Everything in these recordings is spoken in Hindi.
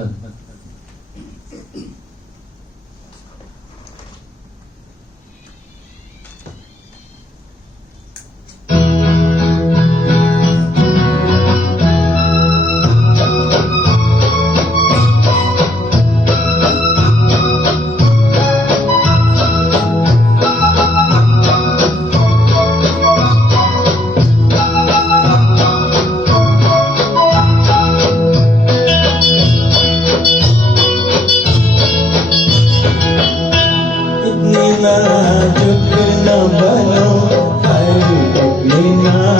बनो, इतनी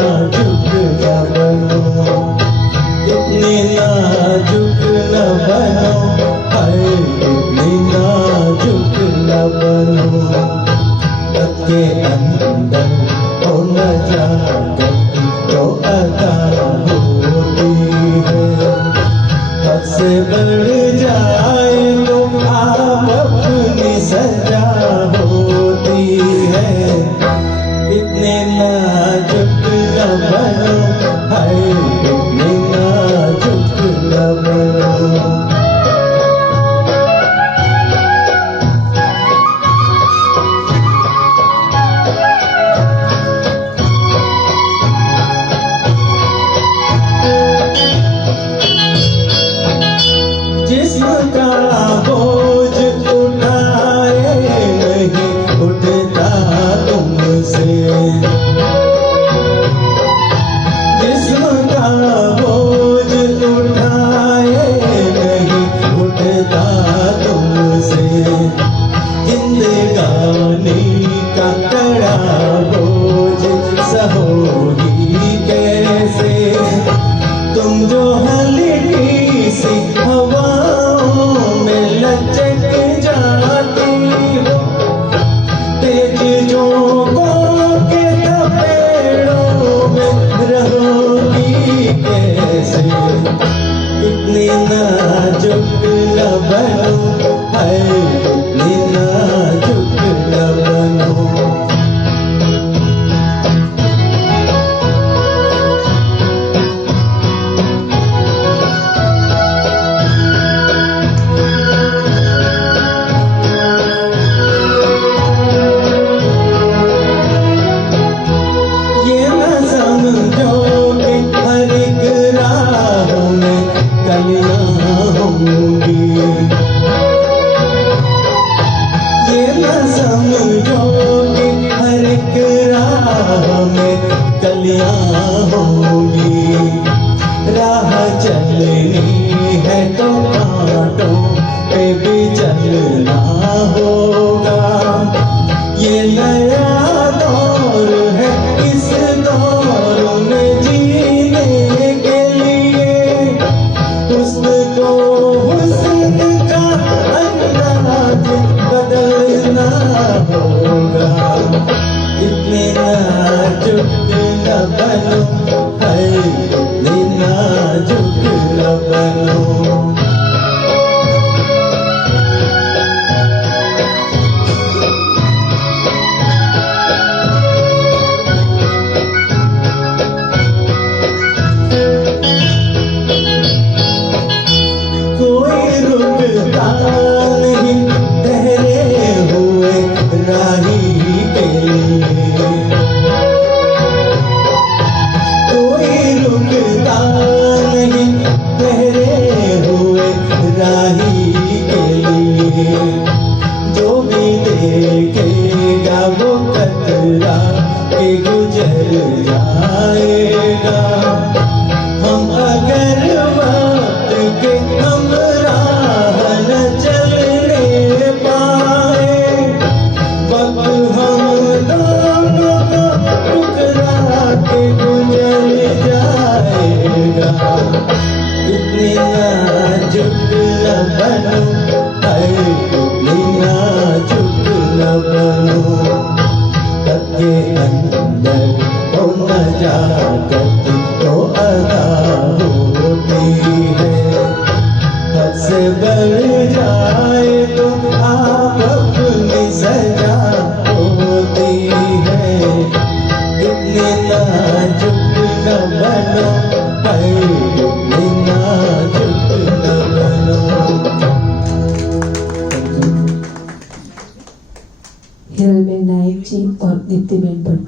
नाजुक न बनो।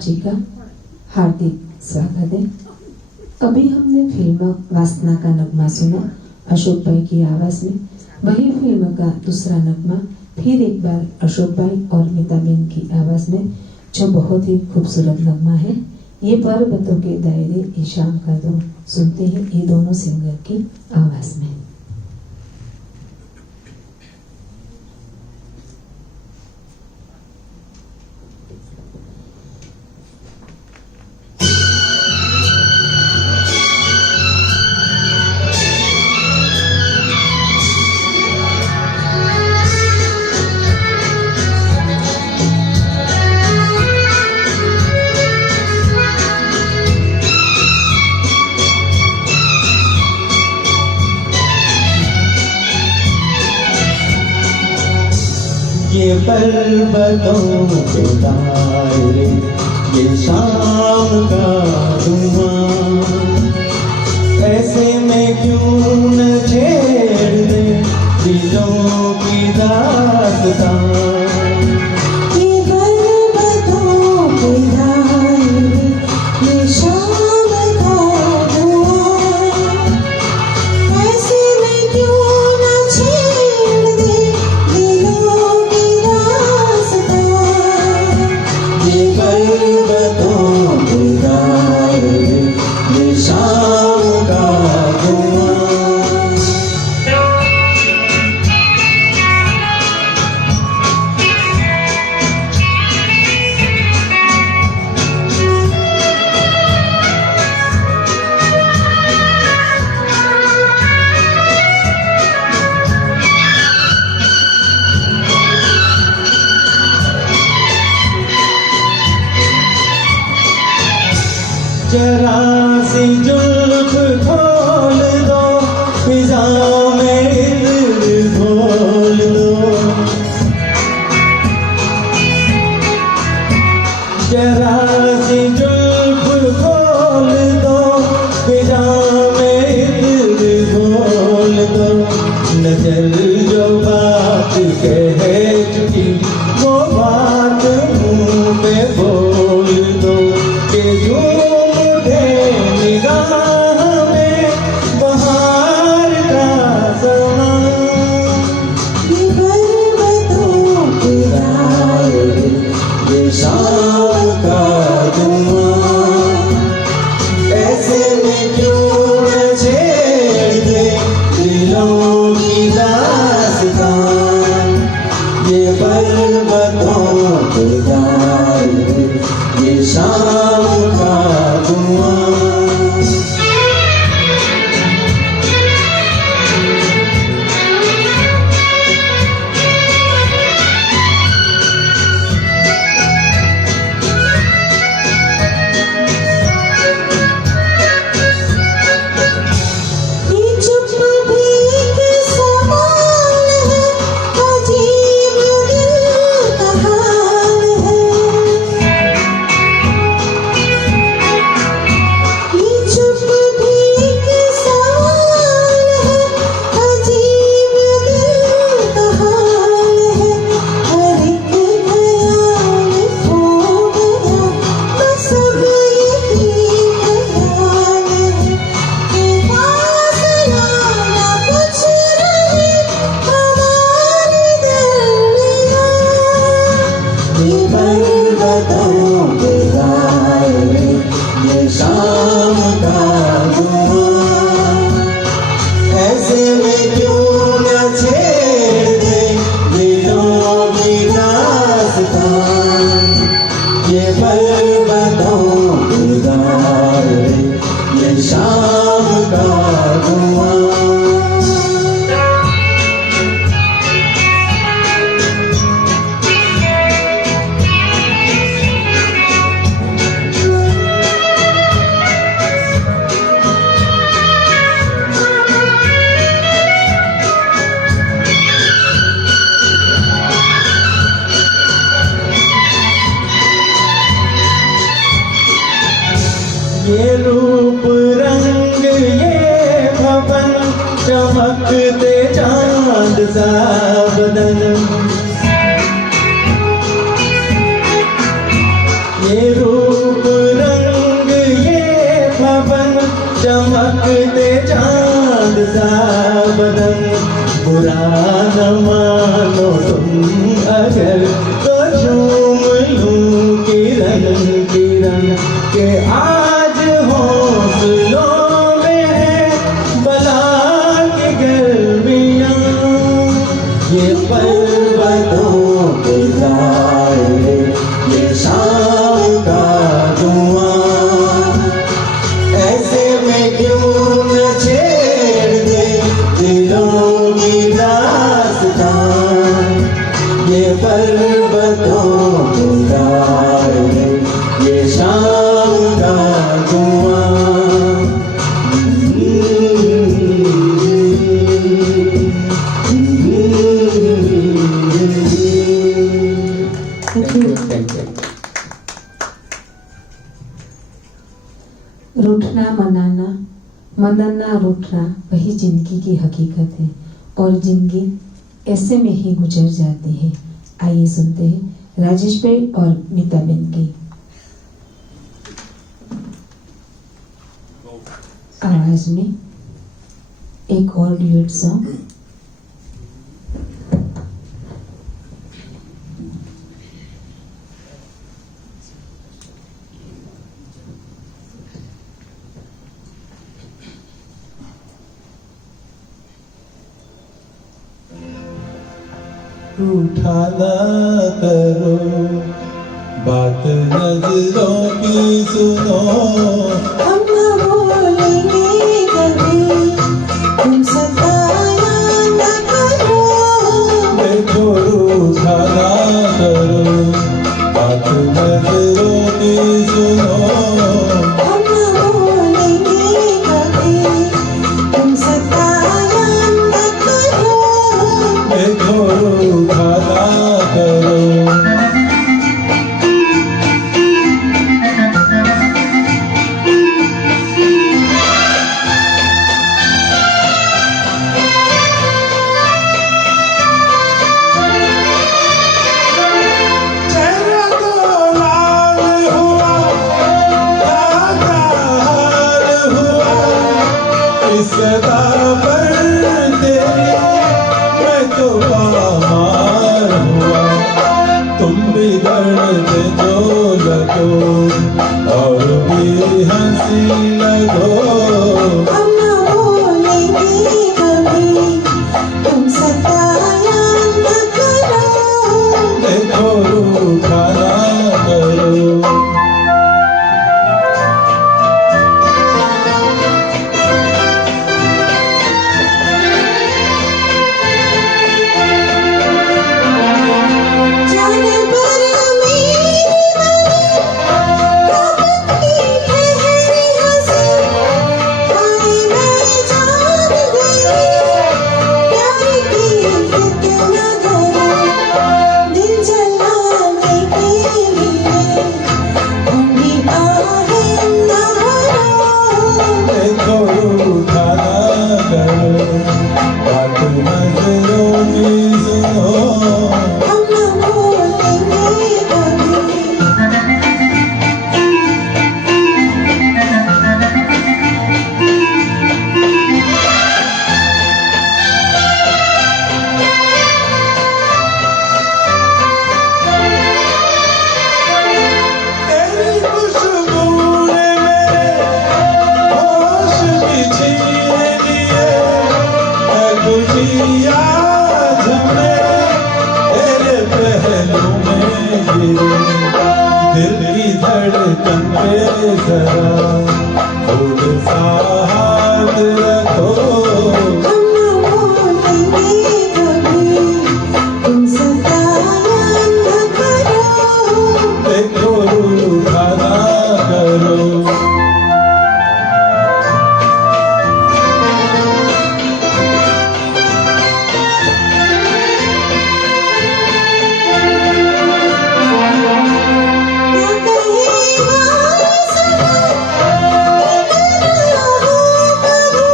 जी का हार्दिक स्वागत है। अभी हमने फिल्म वासना का नगमा सुना अशोक भाई की आवाज में। वही फिल्म का दूसरा नगमा फिर एक बार अशोक भाई और मीताबेन की आवाज में, जो बहुत ही खूबसूरत नगमा है। ये पर्वतों के दायरे ये शाम का दो सुनते हैं ये दोनों सिंगर की आवाज में। ये पर्वतों के दायरे ये शाम का धुआं, ऐसे में क्यों न छेड़ दे दिलों की दास्तां। ये पर्वतों के दायरे ये शाम का धुआं, ऐसे में क्यों न छेड़ दे दिलों की दास्तां। ये पर्वतों के दायरे ये शाम का धुआं। जरा सी जुल्फ खोल दो, फिजा में दिल खोल दो। जरा सी जुल्फ खोल दो, फिजा में दिल खोल दो। नजर जो बात कह चुकी वो बात मुंह पे बोल दो कि शाम का धुआं, ऐसे में क्यों न छेड़ दे दिलों की दास्तां। ये पर्वतों के दायरे ये शाम का धुआं। पर्वतों के दायरे ये शाम का धुआं, ऐसे में क्यों न छेड़ दे दिलों की दास्तां। ये पर्वतों के दायरे ये शाम का धुआं। ये रूप रंग ये भवन, चमकते चांद सा बदन। ये रूप चमकते चांद सा बदन बुरा न मानो तुम अगर तो झूम लूं किरण किरण के आज हौसलों में है बला की गर्मियाँ ये पर्वतों के साए ये शाम का धुआं ऐसे में क्यों न छेड़ दे दिलों की दास्तां ये पर्वतों के साए ये शाम का धुआं रूठना मनाना मनना रूठना वही जिंदगी की हकीकत है और जिंदगी ऐसे में ही गुजर जाती है। आइए सुनते हैं राजेश भाई और मीता बेन की आवाज में एक और ड्यूट सॉन्ग। रूठा ना करो बात नजरों की सुनो हम न बोलेंगे कभी तुम सताया न करो देखो रूठा ना करो बात नजरों की सुनो हम न बोलेंगे कभी तुम सताया न करो देखो रूठा ना करो सदा पर तेरी मैं तो पामार हुआ तुम भी दर्द जो लगो और भी हंसी लगो हम न बोलेंगे कभी तुम सताया न करो देखो रूठा ना करो जाने पर मेरी कब की ठहरी हंसी हाय मैं जान गई प्यार की कितना करो दिल जलाने के लिए ठंडी आहें न भरो देखो रूठा ना करो बात नजरों की सुनो हम न बोलेंगे कभी तेरी खुशबू ने मेरे होश भी छीन लिए है खुशी आज हमें तेरे पहलू में गिरे दिल की धड़कन पे जरा थोड़ा सा हाथ रखो हम न बोलेंगे कभी तुम सताया न करो देखो रूठा ना करो न कहेगा सनम इतना हो कभी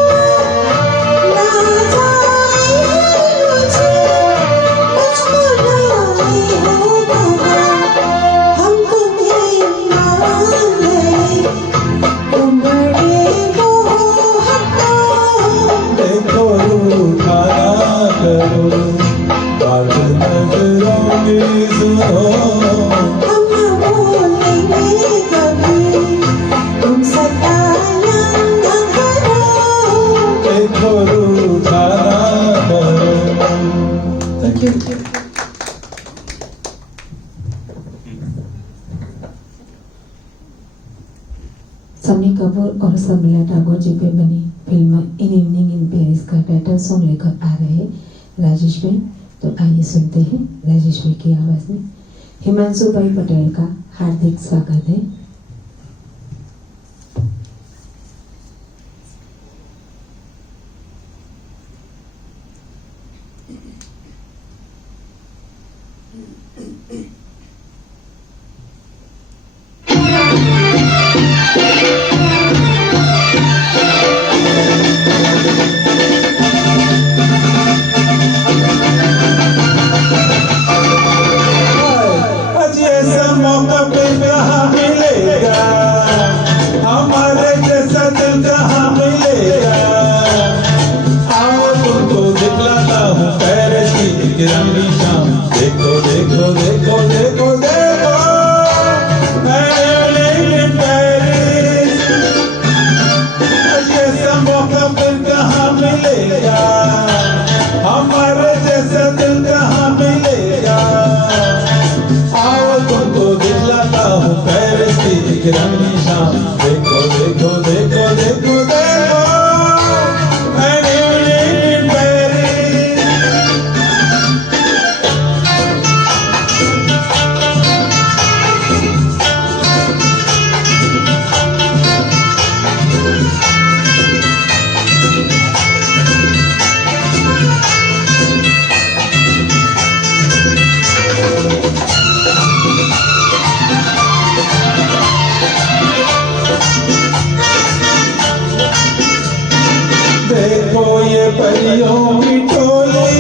टाइटल सॉन्ग लेकर आ रहे हैं राजेश भाई। तो आइए सुनते हैं राजेश भाई की आवाज में हिमांशु भाई पटेल का हार्दिक स्वागत है। आज ऐसा मौका फिर कहाँ मिलेगा, हमारे जैसा दिल कहाँ मिलेगा। आओ तुमको दिखलाता हूँ पेरिस की एक रंगीन शाम। देखो देखो देखो देखो देखो पेरिस। आज ऐसा मौका फिर कहाँ मिलेगा, हमारे जैसा दिल कहाँ मिलेगा। आओ तुमको दिखलाता हूँ पेरिस की एक रंगीन शाम। देखो देखो देखो देखो देखो पेरिस। देखो ये परियों की टोली,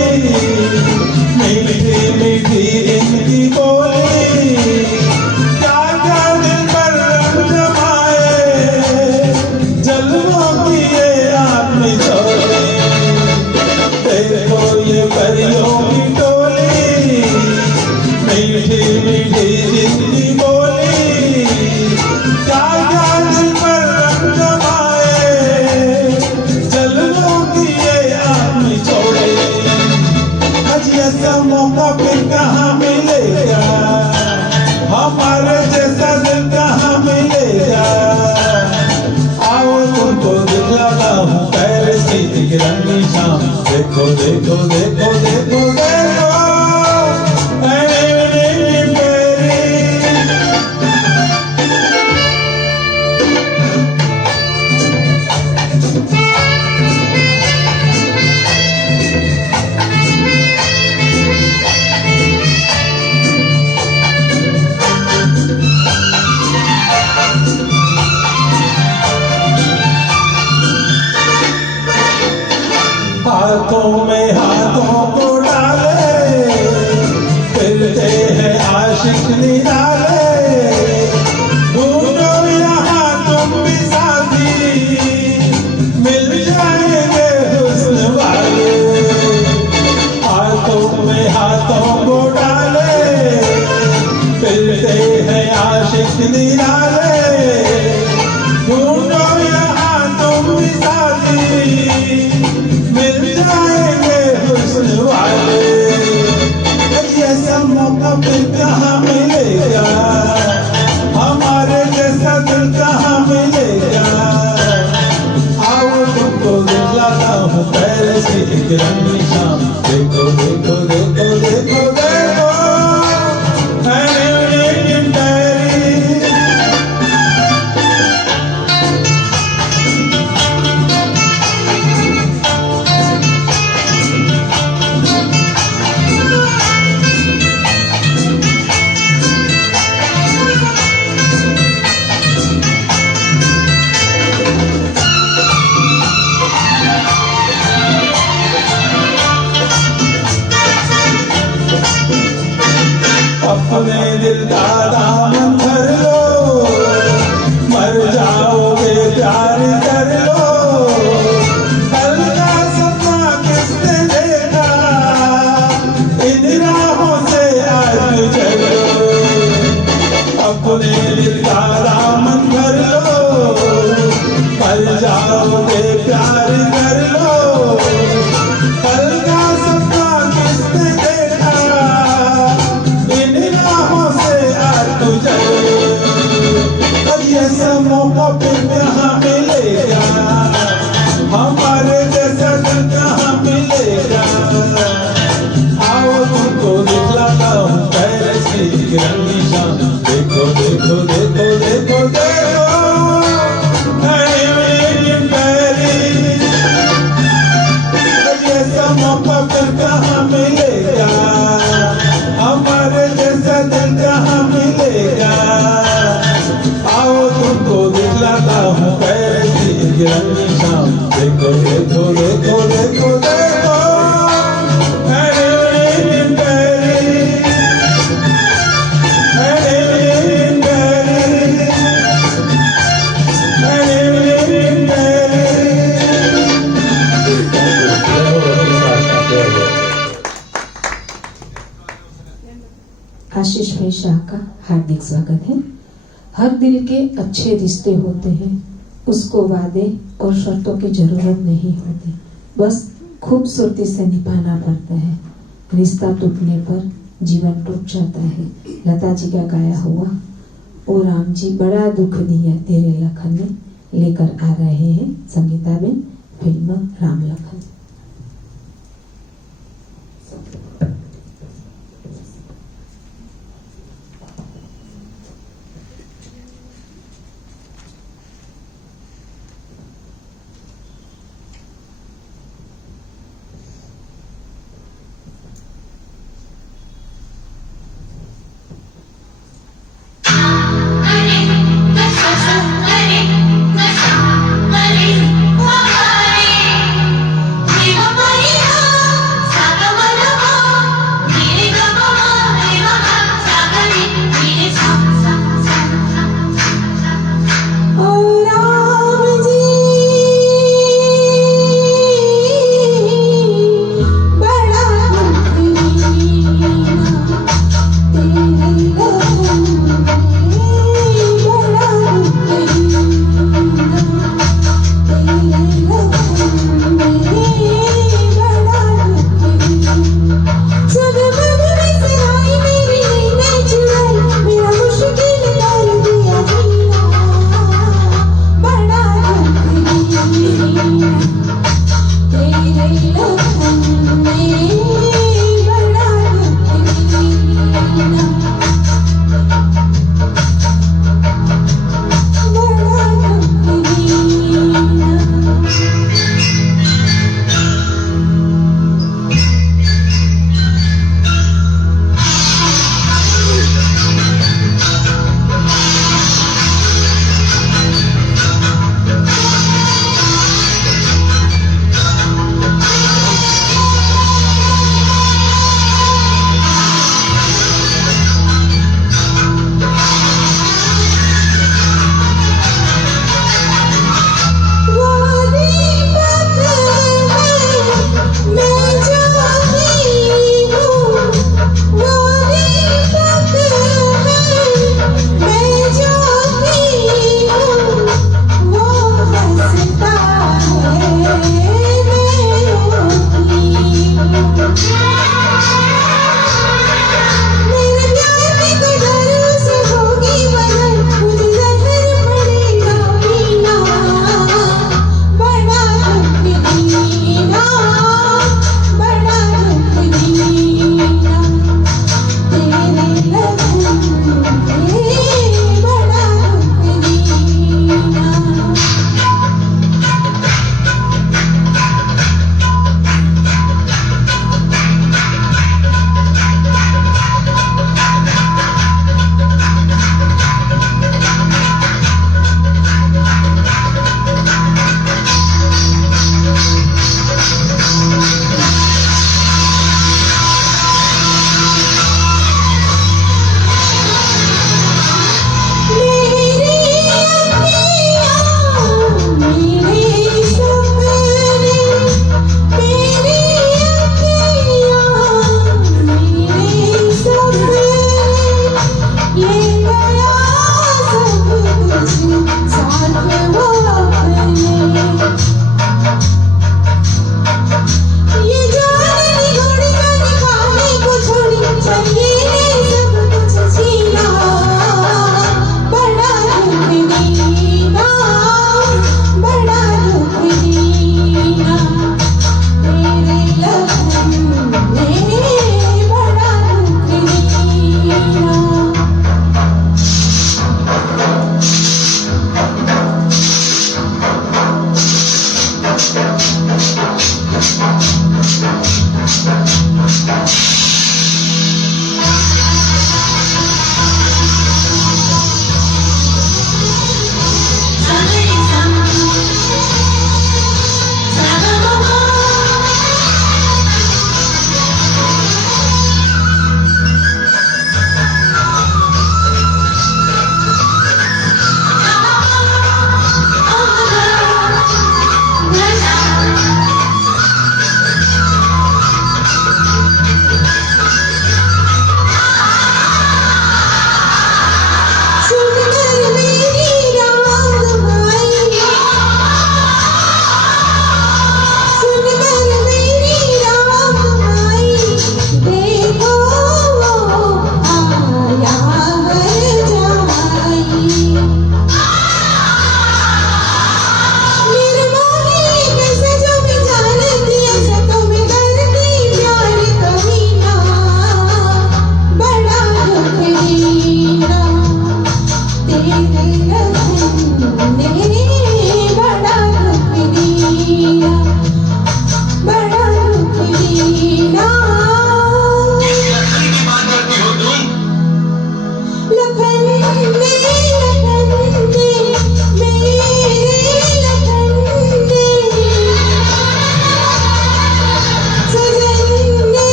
मीठी मीठी इनकी बोली। क्या क्या दिल पर रंग जमाए, जलवों की ये आत्मी चोली। देखो ये परियों की टोली, मीठी मीठी इनकी बोली। क्या क्या दिल पर रंग जमाए, जलवों की ये आत्मी चोली। आज ऐसा मौका फिर कहाँ मिलेगा, हमारे जैसा दिल कहाँ मिलेगा। आओ तुमको दिखलाता हूँ पेरिस की एक रंगीन शाम। देखो देखो देखो देखो देखो पेरिस। हाथों में हाथों को डाले, फिरते हैं आशिक निराले। ढूंढो यहाँ तुम भी साथी, मिल जाएंगे हुस्न वाले। हाथों में हाथों को डाले, फिरते हैं आशिक निराले। ढूंढो यहाँ तुम भी साथी, मिल जाएंगे हुस्न वाले। ऐसा मौका फिर कहाँ मिलेगा, हमारे जैसा दिल कहाँ मिलेगा। आओ तुमको दिखलाता हूँ पेरिस की एक रंगीन शाम। देखो देखो देखो देखो देखो पेरिस। अपने दिल का दामन भर लो, मर जाओगे प्यार कर लो। कल का सपना किसने देखा, इन राहों से आज चलो। अपने दिल का दामन भर लो, मर जाओगे प्यार कर लो। कल का सपना किसने देखा, इन राहों से आज चलो। ऐसा मौका फिर कहाँ मिलेगा, हमारे जैसा दिल कहाँ मिलेगा। निशान देखो देखो देखो देखो देखो आशीष भाई शाह का हार्दिक स्वागत है। हर दिल के अच्छे रिश्ते होते हैं, उसको वादे और शर्तों की जरूरत नहीं होती, बस खूबसूरती से निभाना पड़ता है। रिश्ता टूटने पर जीवन टूट जाता है। लता जी का गाया हुआ ओ राम जी बड़ा दुख दिया तेरे लखन ने लेकर आ रहे हैं संगीताबेन, फिल्म राम लखन।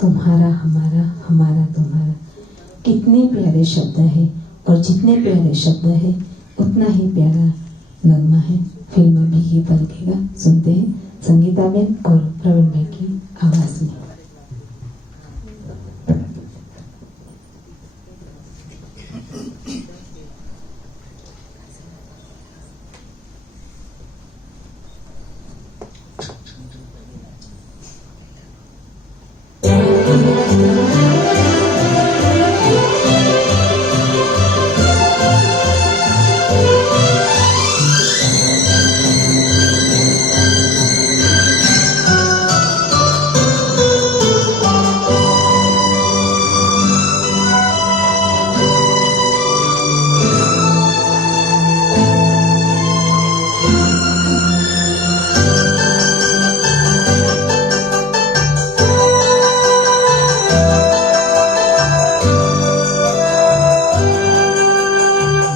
तुम्हारा हमारा, हमारा तुम्हारा, कितने प्यारे शब्द है और जितने प्यारे शब्द है उतना ही प्यारा नगमा है। फिल्म भीगी पलकेगा सुनते हैं संगीता बेन और प्रवीण भाई की आवाज में।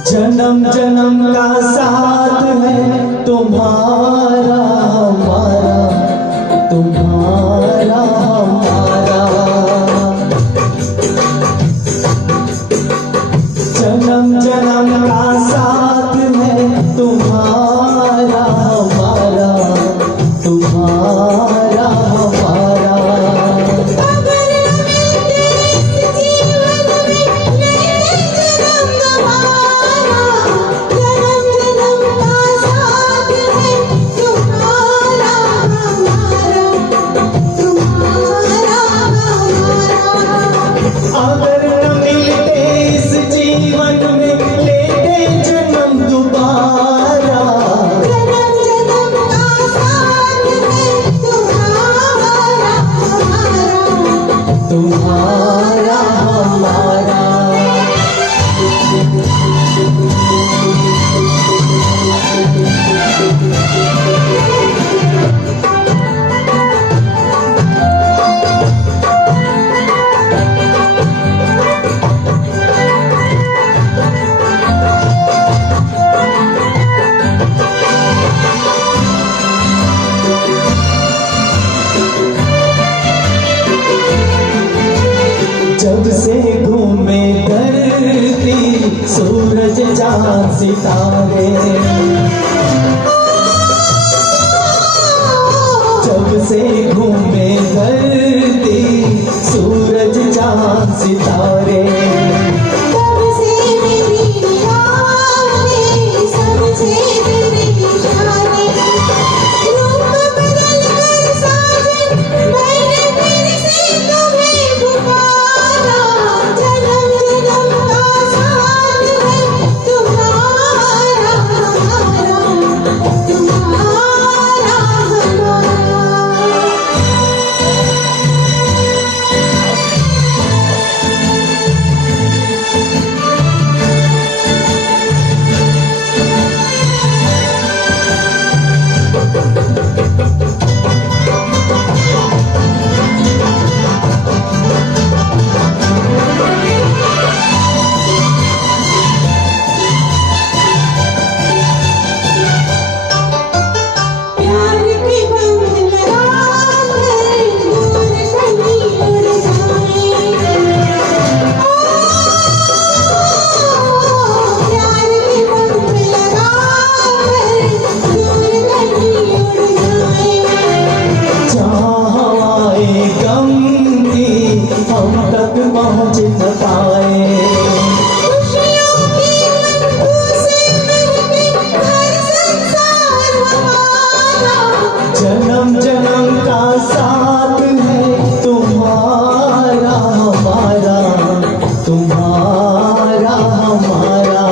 जन्म जन्म का साथ है तुम्हारा हमारा, तुम्हारा हमारा। जन्म जन्म का साथ है तुम्हारा हमारा, तुम्हारा हमारा। तुम्हारा हमारा। जब से घूमे धरती सूरज चांद सितारे, जब से घूमे धरती सूरज चांद सितारे। पहुँच न पाए, जन्म जन्म का साथ है तुम्हारा हमारा, तुम्हारा हमारा।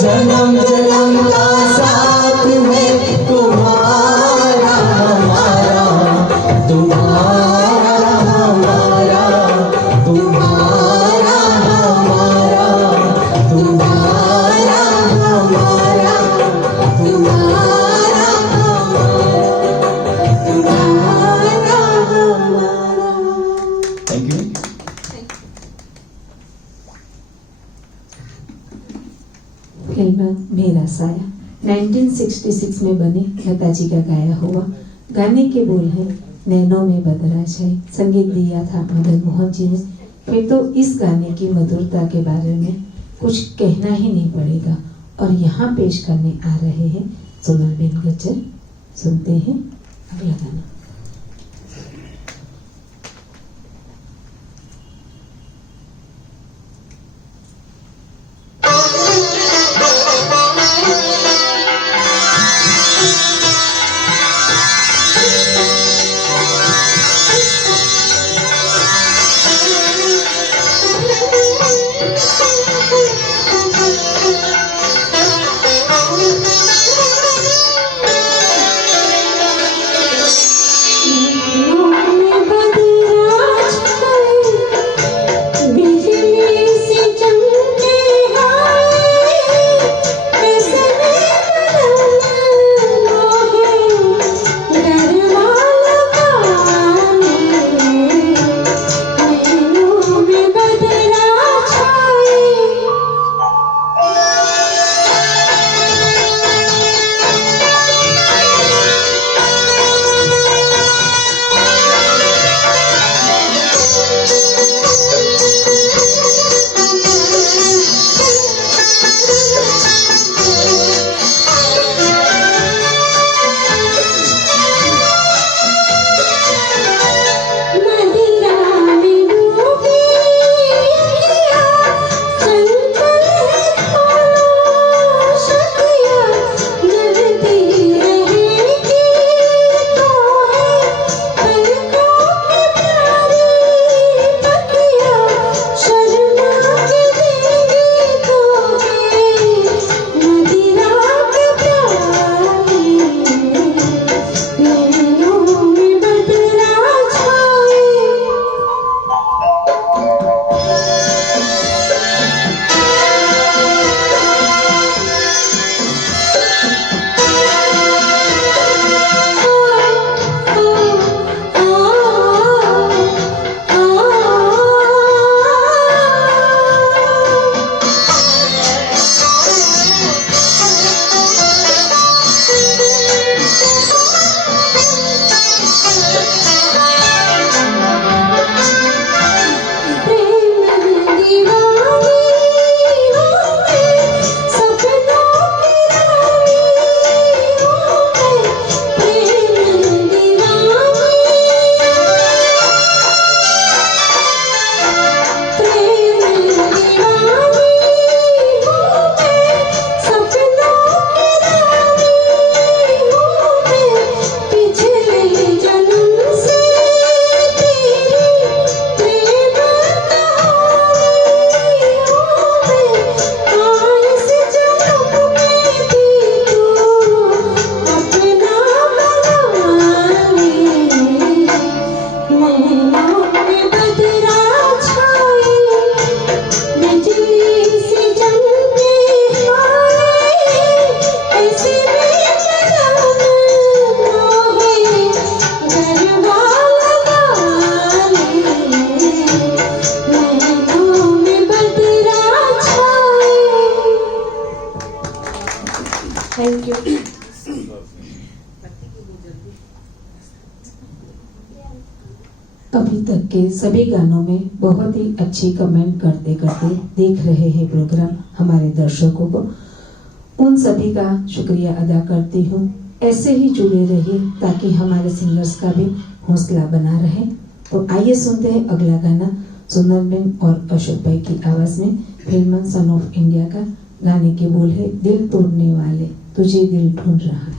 जन्म जन्म का साथ है तुम्हारा 1966 में बने लता जी का गाया हुआ। गाने के बोल हैं नैनों में बदरा छाई। संगीत दिया था मदन मोहन जी ने। फिर तो इस गाने की मधुरता के बारे में कुछ कहना ही नहीं पड़ेगा। और यहाँ पेश करने आ रहे हैं सोनलबेन गज्जर। सुनते हैं अगला गाना। अभी तक के सभी गानों में बहुत ही अच्छी कमेंट करते करते देख रहे हैं प्रोग्राम हमारे दर्शकों को। उन सभी का शुक्रिया अदा करती हूँ। ऐसे ही जुड़े रहिए ताकि हमारे सिंगर्स का भी हौसला बना रहे। तो आइए सुनते हैं अगला गाना सोनलबेन और अशोक भाई की आवाज में फिल्म सन ऑफ इंडिया का। गाने के बोल है दिल तोड़ने वाले तुझे दिल ढूंढ रहा है।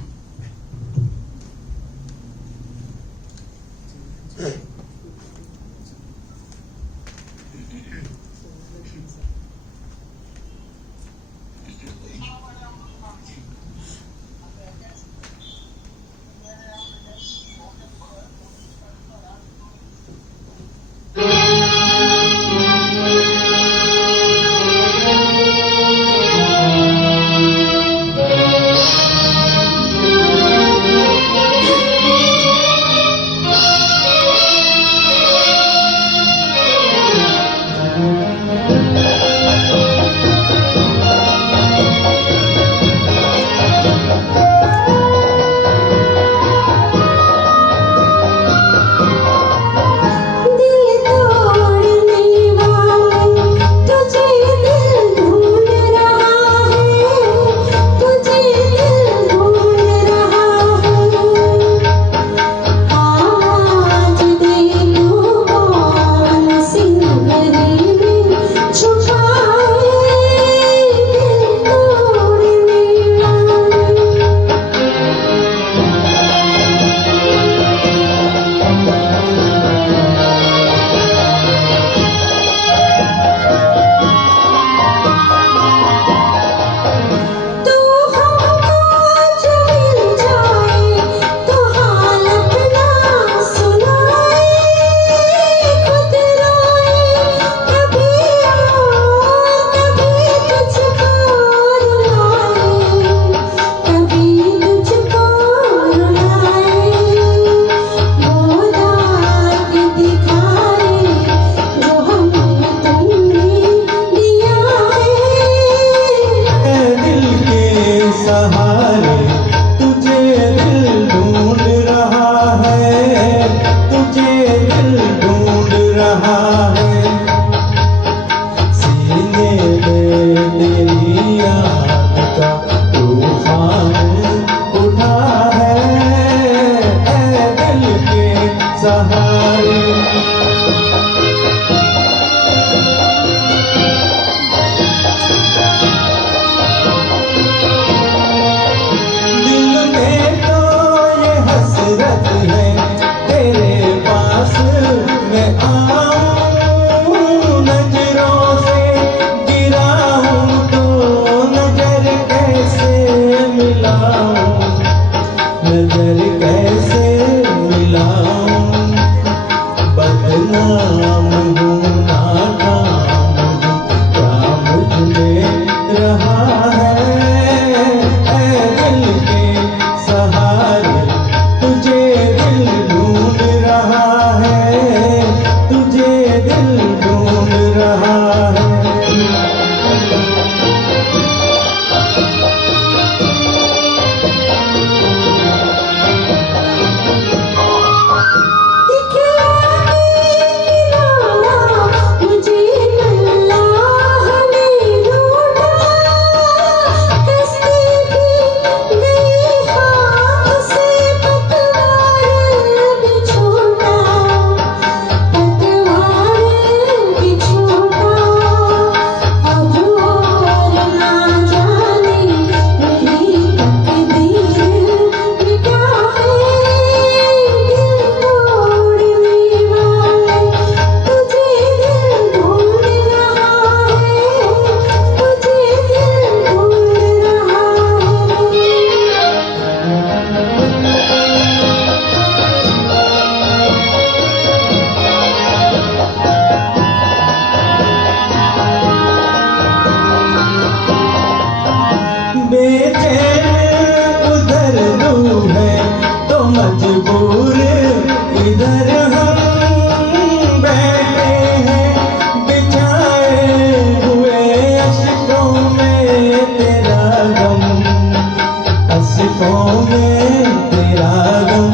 आशिकों में तेरा गम,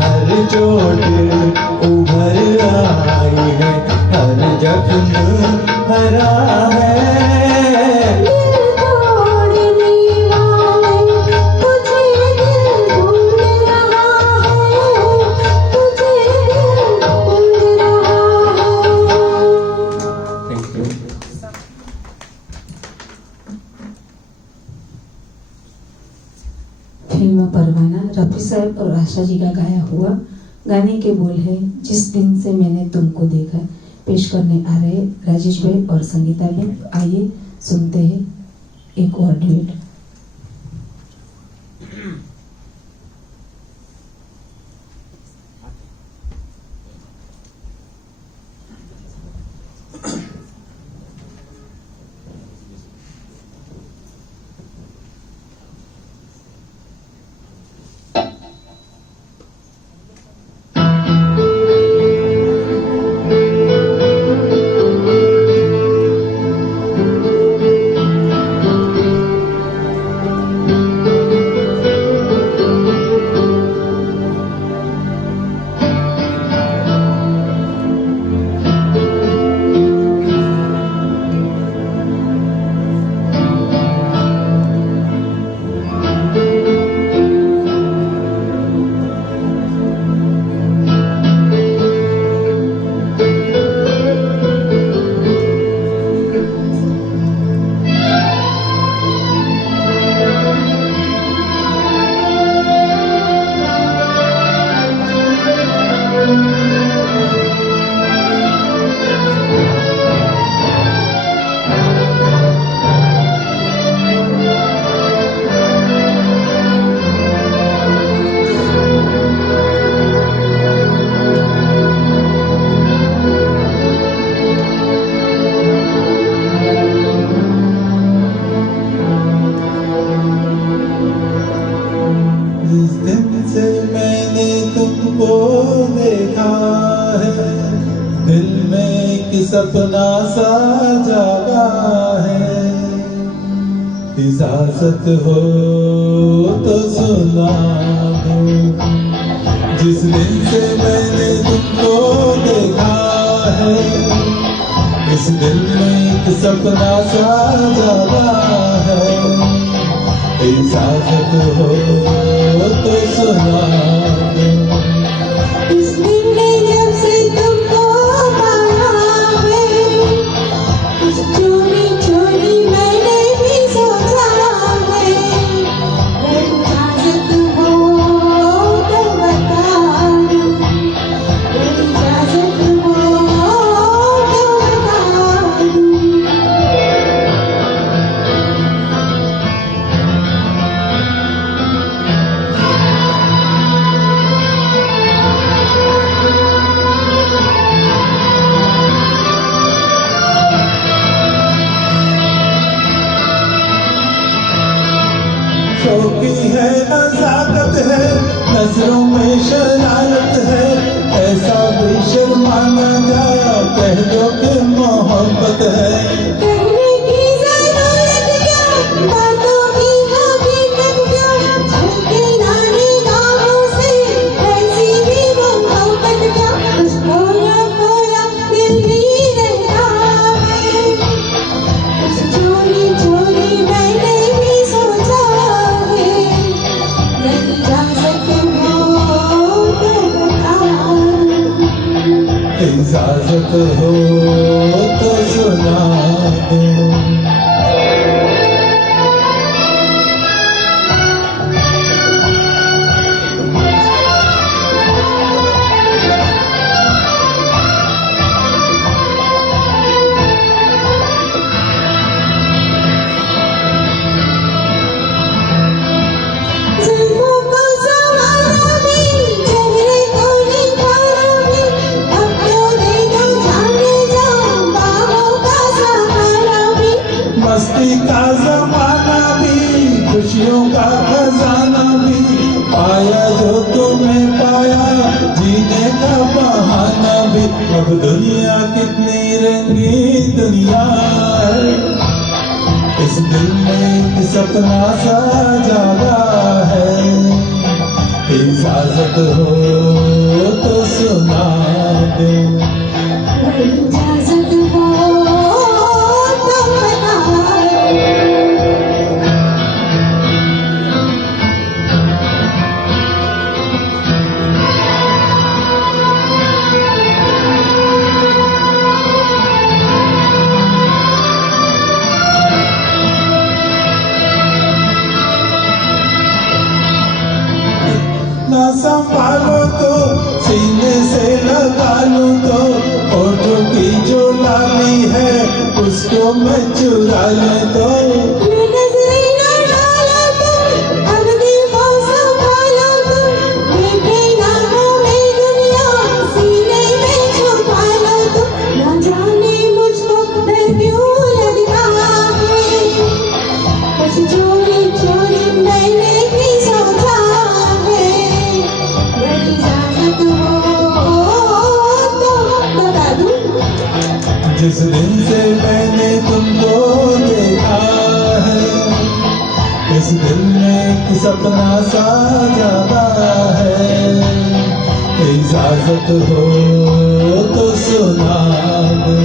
हर चोट उभर आई है, हर जख्म हरा है। फिल्म परवाना रफी साहब और आशा जी का गाया हुआ। गाने के बोल है जिस दिन से मैंने तुमको देखा। पेश करने आ रहे राजेश भाई और संगीता बहन। आइए सुनते हैं एक और ड्यूट। जिस दिन से मैंने तुमको देखा है, दिल में एक सपना सा जागा है। इजाजत हो तो सुना दो। जिस दिन से मैंने तुमको देखा है, इस दिल में एक सपना सा जागा है। इजाजत हो तो सुना दो। इस दिन में जब से तुमको पाया है, कुछ चोरी चोरी मैंने भी सोचा है। अगर इजाजत हो तो बता दो, अगर इजाजत हो तो बता दो। शौकी है नजाकत है, नजरों में शरारत है। ऐसा बेशर्मा न जाया, कह दो कि मोहब्बत है। कहने की ज़रूरत क्या, बातों की हकीकत क्या। झलके ना निगाहों से ऐसी भी मोहब्बत क्या। कुछ खोया खोया दिल भी रहता है, कुछ चोरी चोरी मैंने भी सोचा है। अगर इजाजत हो तो बता दो, इजाजत हो तो सुना दो। जुल्फों को संवारा भी, चेहरे को निखारा भी। अब तो दे दो जाने जा, बाहों का सहारा भी। मस्ती का जमाना भी, खुशियों का खजाना भी। पाया जो तुम्हें पाया, जीने का बहाना भी। अब दुनिया कितनी रंगी दुनिया है, इस दिल में एक सपना सा जागा सपना संभालो तो सीने से लगा लूं तो होठों की जो लाली है उसको मैं चुरा लूं तो नजरें ना डालो तुम, अब दिल को संभालो तुम, बैठे ना हो मैं दुनिया सीने में छुपा लो तुम। ना जाने मुझको डर क्यों लगता है, कुछ चोरी चोरी मैंने भी सोचा है। अगर इजाजत हो तो बता दूं। जिस दिन से मैंने तुमको देखा है इस दिल में एक सपना सा जागा है। इजाजत हो तो सुना दो,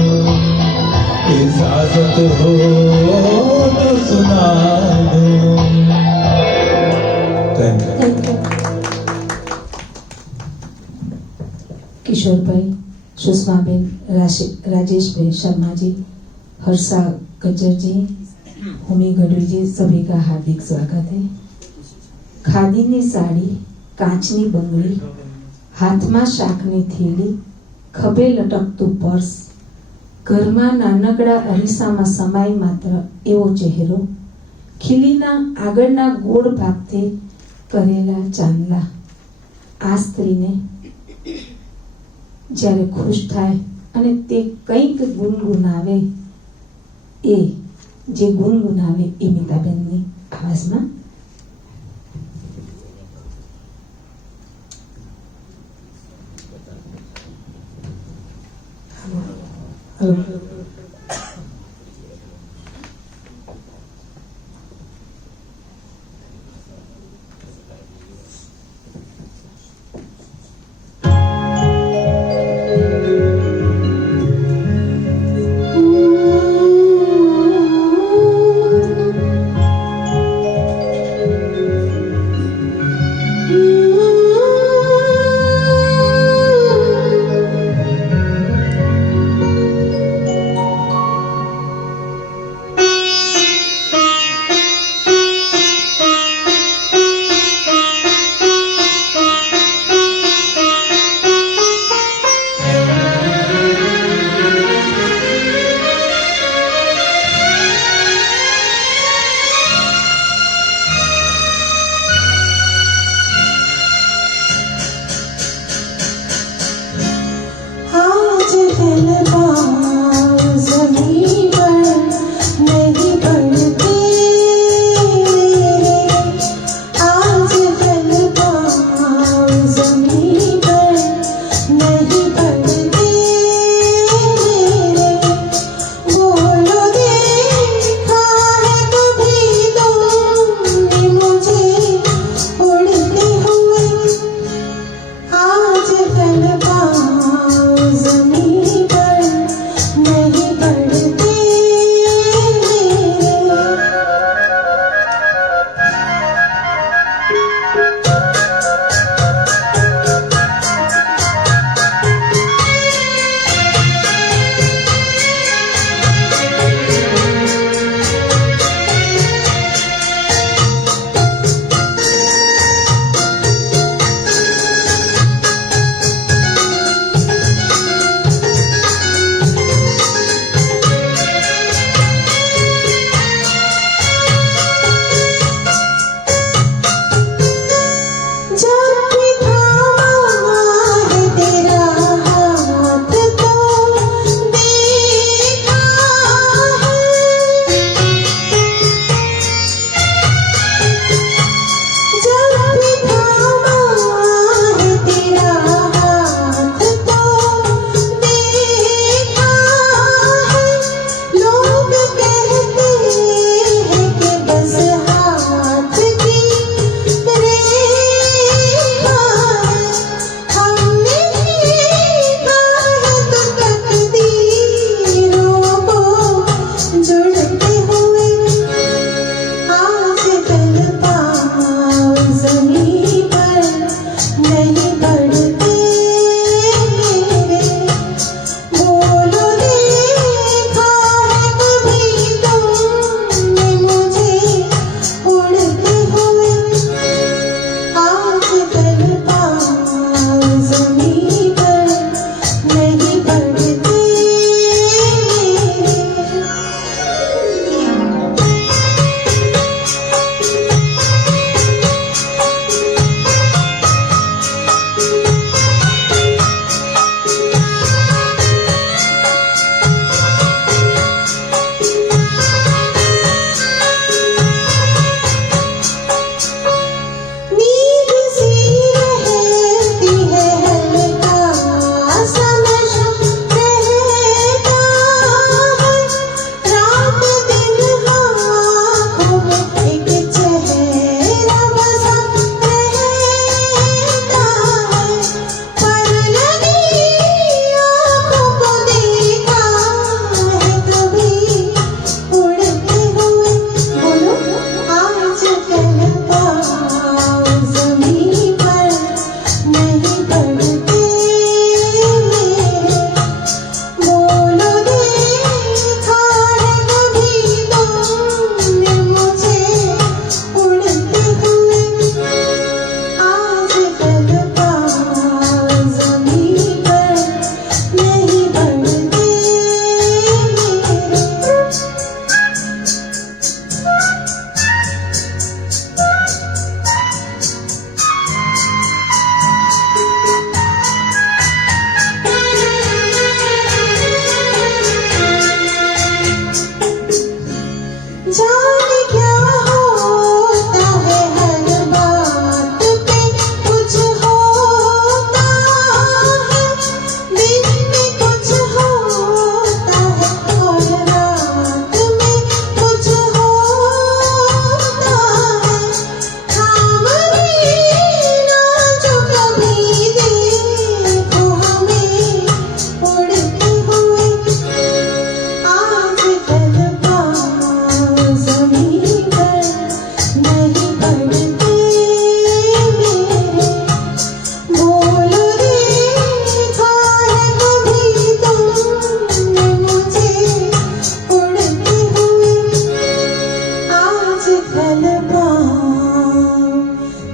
इजाजत हो तो सुना दो। Thank you. Thank you Kishorbhai, Sushmaben, Rajeshbhai Sharma ji, Harsha Gajjar ji, Bhumi Gadhvi ji, सभी का हार्दिक स्वागत है। ખાદીની સાડી, કાચની બંગડી, હાથમાં શાકની થેલી, ખભે લટકતું પર્સ, ઘરમાં નાનકડા અરીસામાં સમાય માત્ર એવો ચહેરો, ખીલીના આગળના ગોળ ભાગથી કરેલા ચાંદલા, આ સ્ત્રીને જ્યારે ખુશ થાય અને તે કંઈક ગુનગુનાવે, એ જે ગુનગુનાવે એ મીતાબેનની આવાજમાં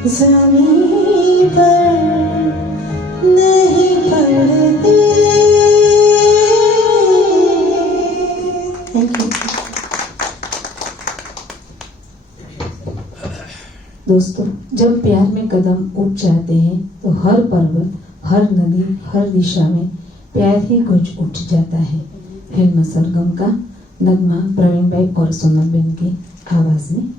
ज़मीं पर नहीं पड़ते। Thank you. दोस्तों, जब प्यार में कदम उठ जाते हैं तो हर पर्वत, हर नदी, हर दिशा में प्यार ही गूंज उठ जाता है। फिल्म सरगम का नगमा प्रवीण भाई और सोनल बेन की आवाज में।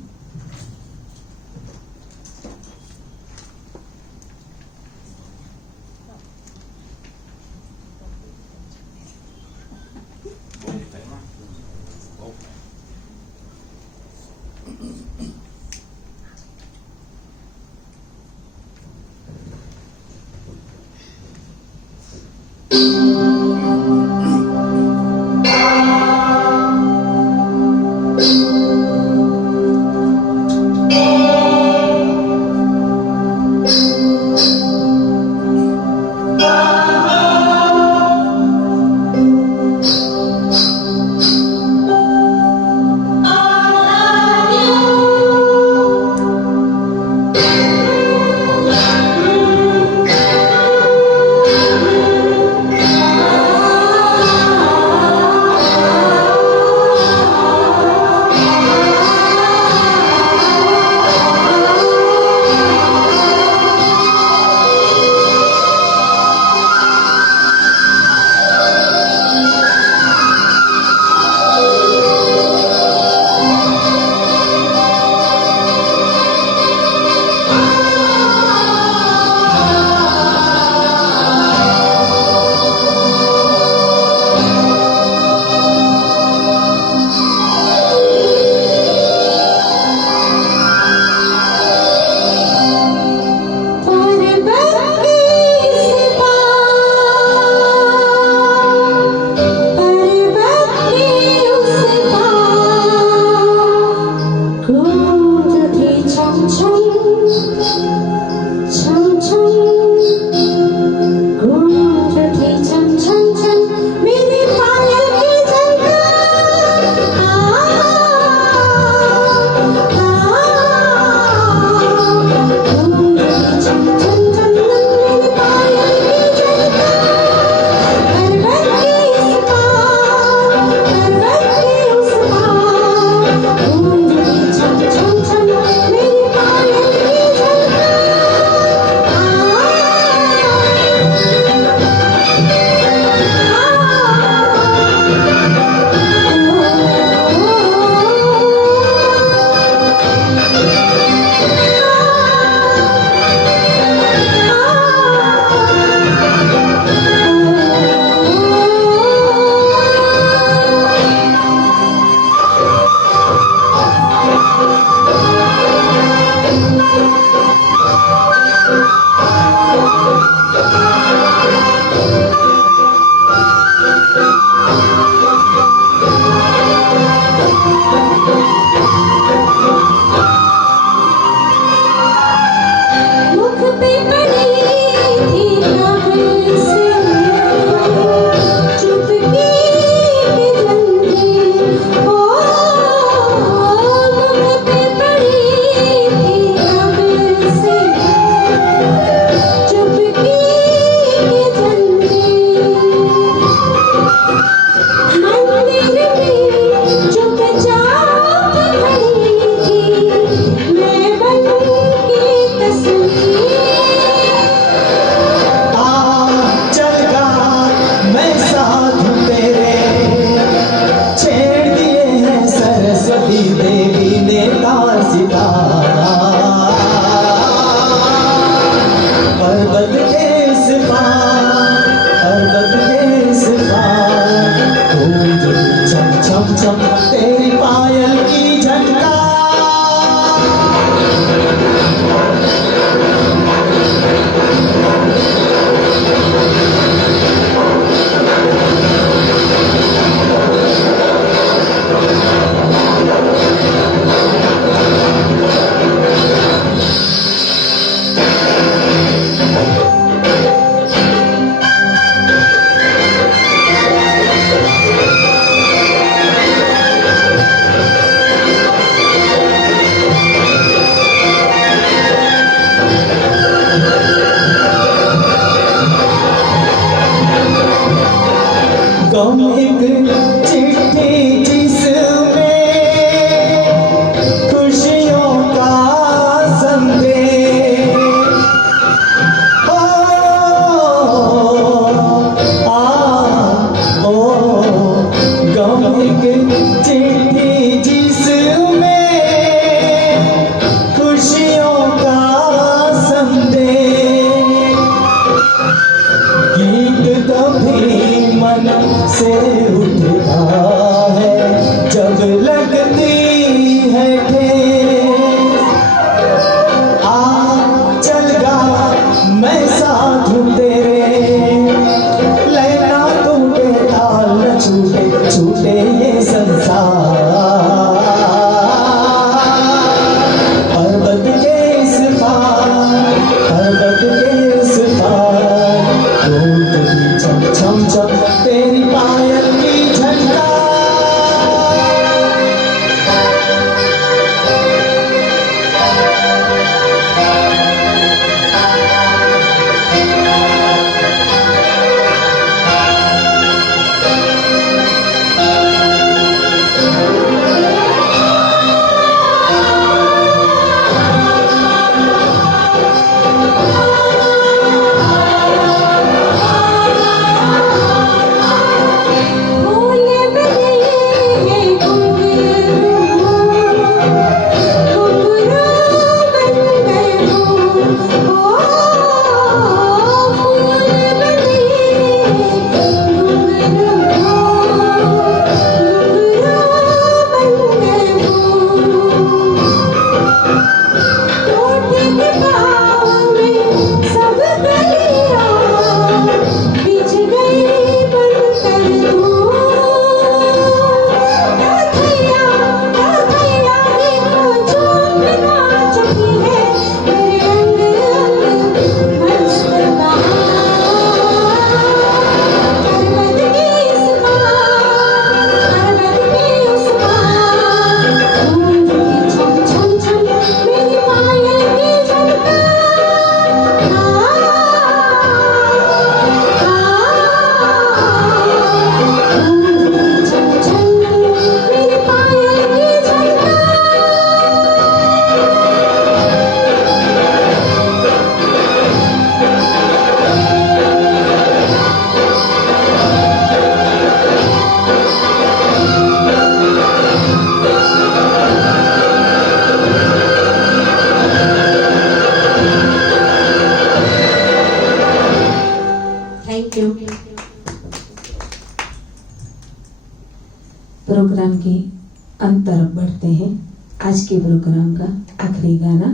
आज के प्रोग्राम का आखिरी गाना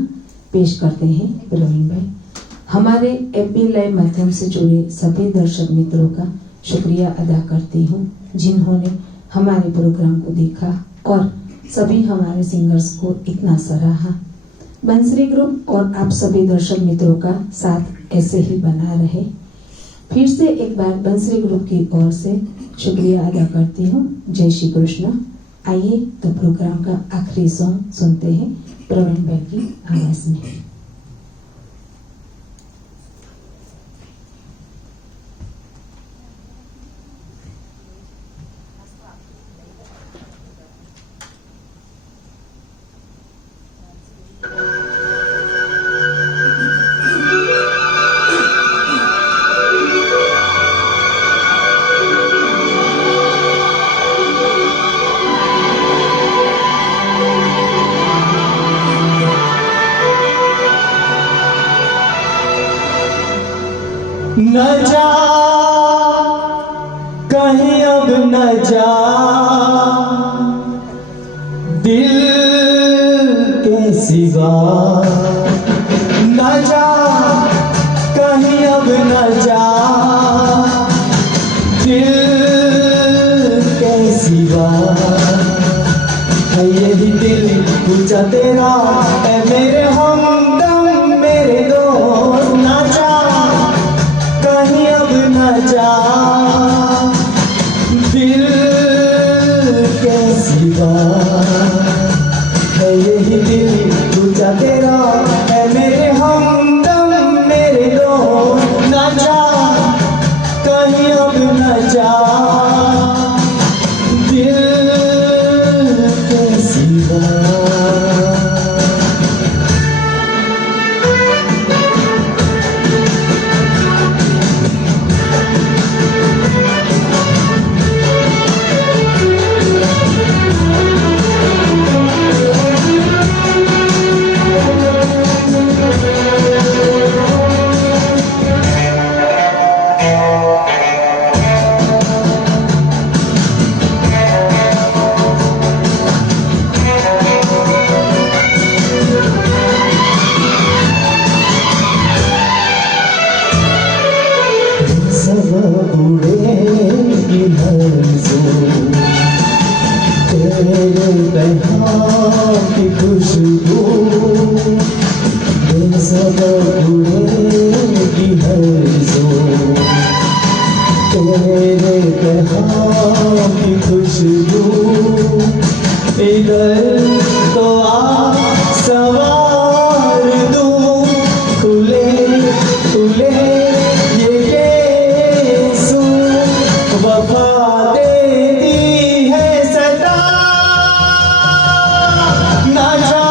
पेश करते हैं प्रवीण भाई। हमारे एपी लाइव माध्यम से जुड़े सभी दर्शक मित्रों का शुक्रिया अदा करती हूँ जिन्होंने हमारे प्रोग्राम को देखा और सभी हमारे सिंगर्स को इतना सराहा। बंसरी ग्रुप और आप सभी दर्शक मित्रों का साथ ऐसे ही बना रहे। फिर से एक बार बंसरी ग्रुप की ओर से शुक्रिया अदा करती हूँ। जय श्री कृष्ण। आइए तो प्रोग्राम का आखिरी सॉन्ग सुनते हैं प्रवीण भाई की आवाज में। न जा कहीं अब न जा दिल के सिवा, न जा कहीं अब न जा दिल के सिवा, है यही दिल पूछा तेरा है मेरे हमदम मेरे दोस्त। न जा कहीं अब न जा दिल के सिवा, है यही दिल पूछा तेरा है मेरे हमदम मेरे दोस्त। न जा कहीं अब न जा दिल के सिवा। उड़ेगी मंजूर तेरे पैगाम की खुशबू, सब उड़ेगी मंजूर तेरे पैगाम की खुशबू। इधर तो आ सवार दूं खुले खुले वफा देती है सदा। न जा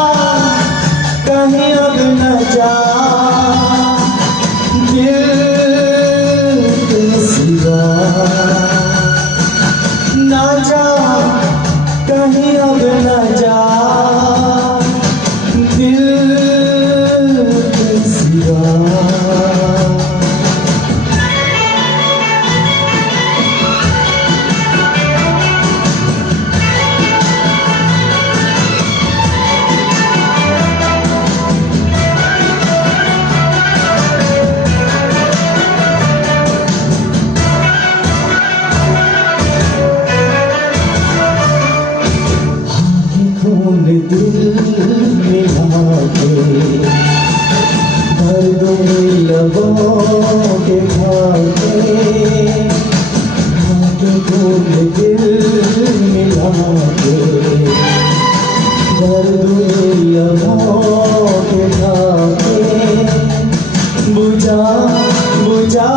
कहीं अब न जा दिल के सिवा, न जा कहीं अब न जा दिल के सिवा। दिल मिला के भर दूंगी लबों के खाके, फूल दिल मिला के भर दूंगी लबों के खाके। बुझा बुझा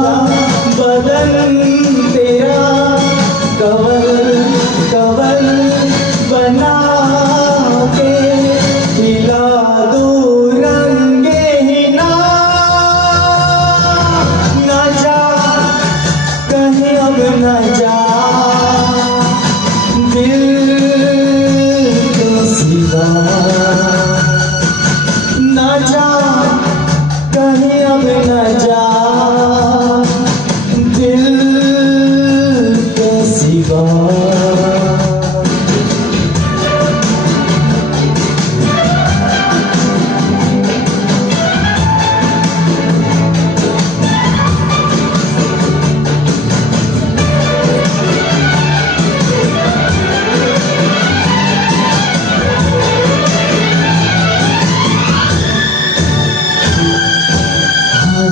बदन तेरा कवल कवल बना के खिला दूं रंगे हिना। न जा कहीं अब न जा दिल के सिवा, न जा कहीं अब न जा दिल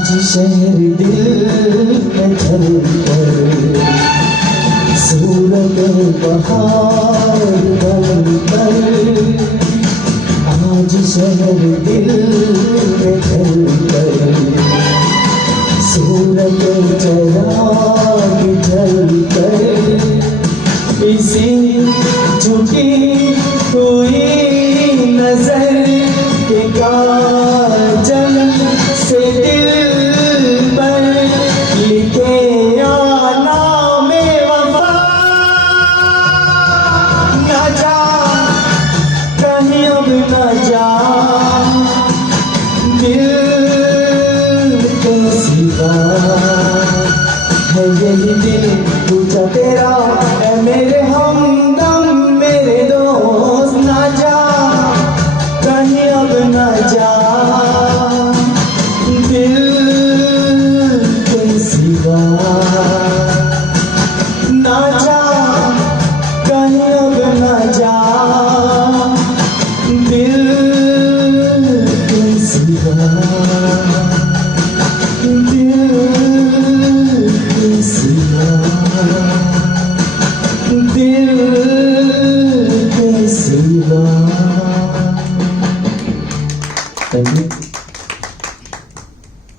शहर दिल में चलकर सूरत बहार बनकर, आज शहर दिल में चलकर सूरत चराग जलकर, इसी झुकी हुई नजर के काजल से दिल पर लिखे आना में वफा, न जा कहीं अब न जा दिल के सिवा, है यही दिल पूछा तेरा है मेरे हमदम मेरे दोस्त, ना जा कहीं अब ना जा दिल के सिवा, ना जा कहीं अब ना जा दिल के सिवा, दिल के सिवा, दिल के सिवा। Thank you.